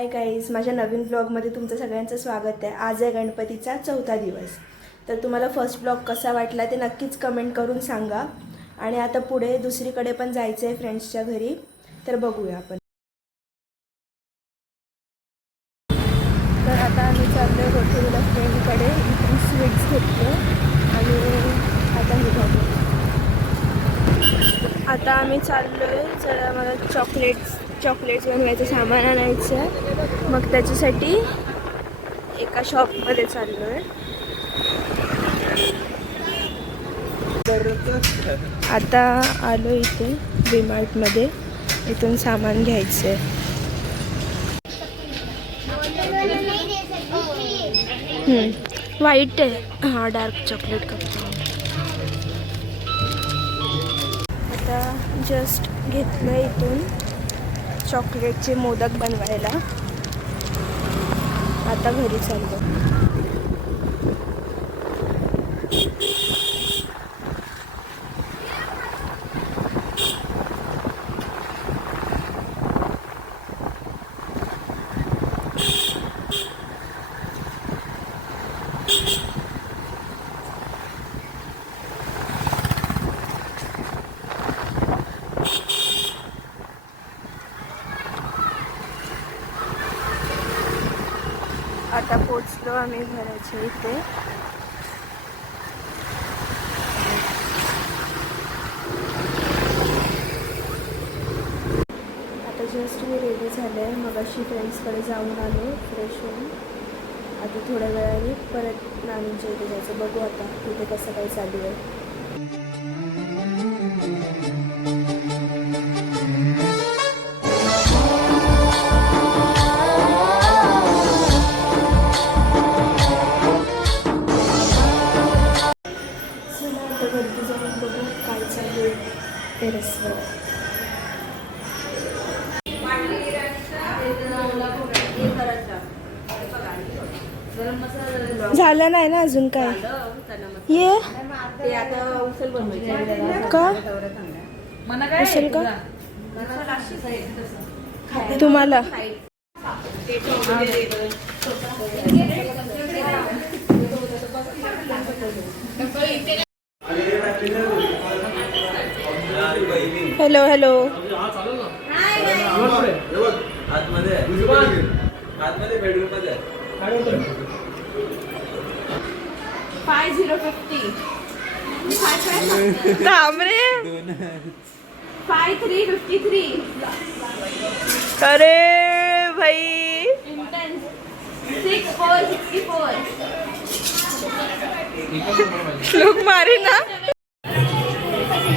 Hi guys, माझ्या नवीन ब्लॉगमध्ये तुमचं सगळ्यांचं स्वागत आहे. आज आहे गणपतीचा 4था दिवस. तर तुम्हाला फर्स्ट ब्लॉग कसा वाटला ते नक्कीच कमेंट करून सांगा. आणि आता पुढे दुसरीकडे पण जायचं आहे फ्रेंड्सच्या घरी, तर बघूया आपण. तर आता आम्ही चाललो आहे गोठेला फ्रेंडकडे, इथून स्वीट्स घेतलो आणि आता निघालो. आता आम्ही चाललो आहे, जरा मला चॉकलेट्स बनवायचं सामान आणायचं आहे. मग त्याच्यासाठी एका शॉपमध्ये चाललो आहे. आता आलो इथे डीमार्टमध्ये, इथून सामान घ्यायचं आहे. व्हाईट आहे, हा डार्क चॉकलेट कप. आता जस्ट घेतलं इथून चॉकलेटचे मोदक बनवायला. आता घरी चाललो. आता पोचलो आम्ही घराच्या इथे. आता जस्ट मी रेडी झाले आहे. मग अशी फ्रेंड्सकडे जाऊन आलो फ्रेश होऊन. आता थोड्या वेळाने परत नानींच्या इथे जायचं. बघू आता तिथे कसं काही चालू आहे. वरती जाऊन बघू काय चालू आहे टेरेसवर. झालं नाही ना अजून काय. ये का असेल का तुम्हाला. Hello hello. 5050 थांब रे. 5353. अरे भाई 6464 लोक मारे ना.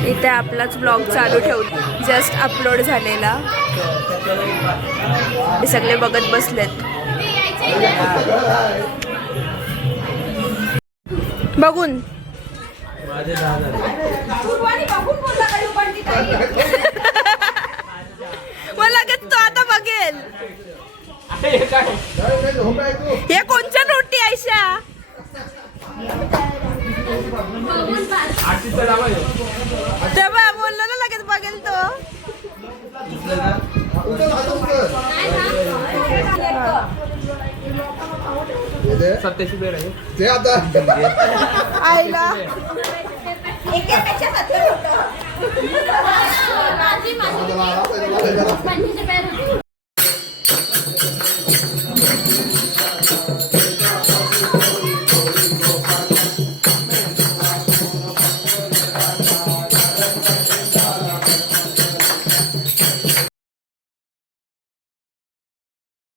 इथे आपलाच ब्लॉग चालू ठेवला, जस्ट अपलोड झालेला. हे सगळे बघत बसलेत. बघून मला लगेच तो आता बघेल. हे कोणच्या नोटी आयशा. तेव्हा बोललो ना लगेच बघेल तो. आईला